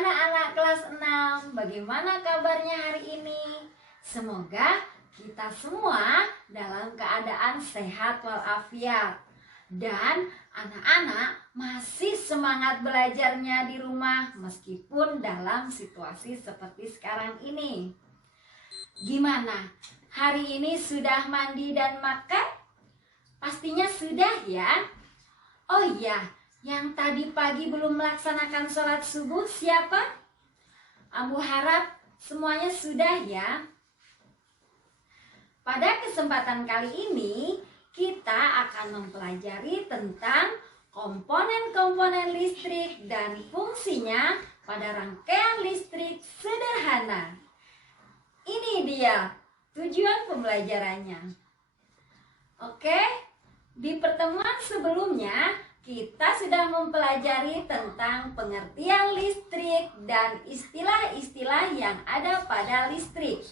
anak-anak kelas 6, bagaimana kabarnya hari ini? Semoga kita semua dalam keadaan sehat walafiat. Dan anak-anak masih semangat belajarnya di rumah meskipun dalam situasi seperti sekarang ini. Gimana? Hari ini sudah mandi dan makan? Pastinya sudah ya. Oh iya, yang tadi pagi belum melaksanakan sholat subuh siapa? Ambu harap semuanya sudah ya. Pada kesempatan kali ini kita akan mempelajari tentang komponen-komponen listrik dan fungsinya pada rangkaian listrik sederhana. Ini dia tujuan pembelajarannya. Oke, di pertemuan sebelumnya kita sudah mempelajari tentang pengertian listrik dan istilah-istilah yang ada pada listrik.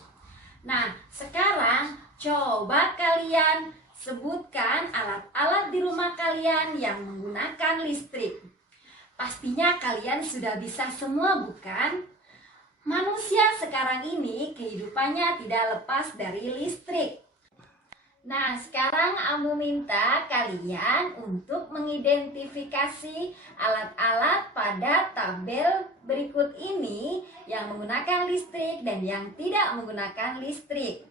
Nah, sekarang coba kalian sebutkan alat-alat di rumah kalian yang menggunakan listrik. Pastinya kalian sudah bisa semua, bukan? Manusia sekarang ini kehidupannya tidak lepas dari listrik. Nah, sekarang Ambu minta kalian untuk mengidentifikasi alat-alat pada tabel berikut ini yang menggunakan listrik dan yang tidak menggunakan listrik.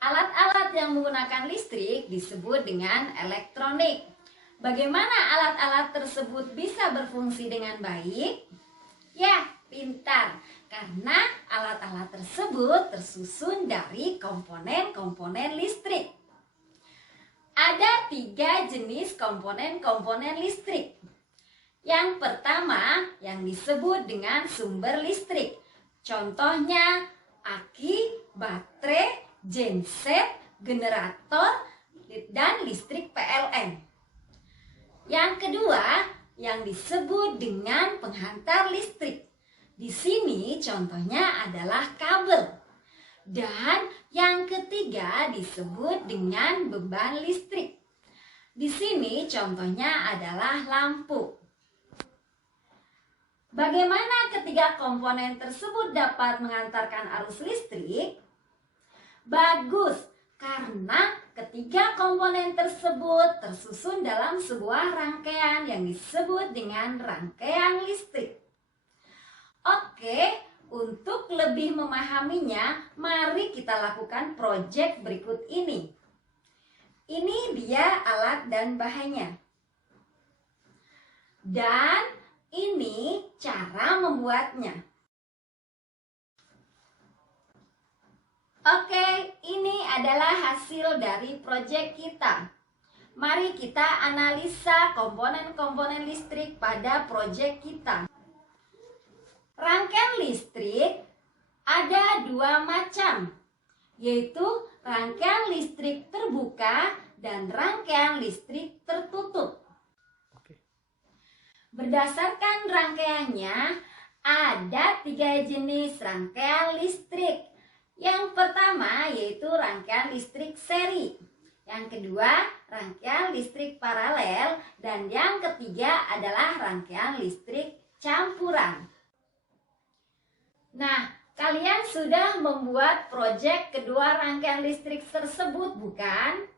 Alat-alat yang menggunakan listrik disebut dengan elektronik. Bagaimana alat-alat tersebut bisa berfungsi dengan baik? Ya, pintar. Karena alat-alat tersebut tersusun dari komponen-komponen listrik. Ada 3 jenis komponen-komponen listrik. Yang pertama yang disebut dengan sumber listrik. Contohnya aki, baterai, genset, generator, dan listrik PLN. Yang kedua yang disebut dengan penghantar listrik. Di sini contohnya adalah kabel. Dan yang ketiga disebut dengan beban listrik. Di sini contohnya adalah lampu. Bagaimana ketiga komponen tersebut dapat mengantarkan arus listrik? Bagus, karena ketiga komponen tersebut tersusun dalam sebuah rangkaian yang disebut dengan rangkaian listrik. Oke, untuk lebih memahaminya, mari kita lakukan proyek berikut ini. Ini dia alat dan bahannya. Dan ini cara membuatnya. Oke, ini adalah hasil dari proyek kita. Mari kita analisa komponen-komponen listrik pada proyek kita. Rangkaian listrik ada 2 macam, yaitu rangkaian listrik terbuka dan rangkaian listrik tertutup. Berdasarkan rangkaiannya, ada 3 jenis rangkaian listrik. Yang pertama yaitu rangkaian listrik seri. Yang kedua, rangkaian listrik paralel. Dan yang ketiga adalah rangkaian listrik campuran. Nah, kalian sudah membuat proyek kedua rangkaian listrik tersebut, bukan?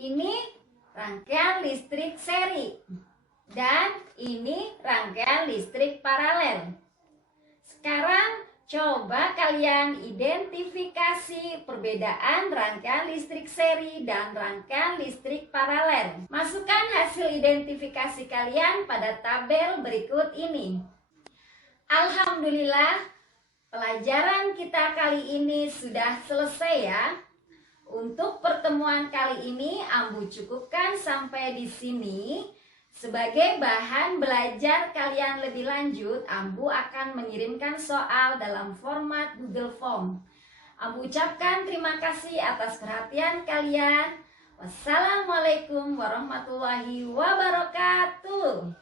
Ini rangkaian listrik seri. Dan ini rangkaian listrik paralel. Sekarang coba kalian identifikasi perbedaan rangkaian listrik seri dan rangkaian listrik paralel. Masukkan hasil identifikasi kalian pada tabel berikut ini. Alhamdulillah, pelajaran kita kali ini sudah selesai ya. Untuk pertemuan kali ini Ambu cukupkan sampai di sini. Sebagai bahan belajar kalian lebih lanjut, Ambu akan mengirimkan soal dalam format Google Form. Ambu ucapkan terima kasih atas perhatian kalian. Wassalamualaikum warahmatullahi wabarakatuh.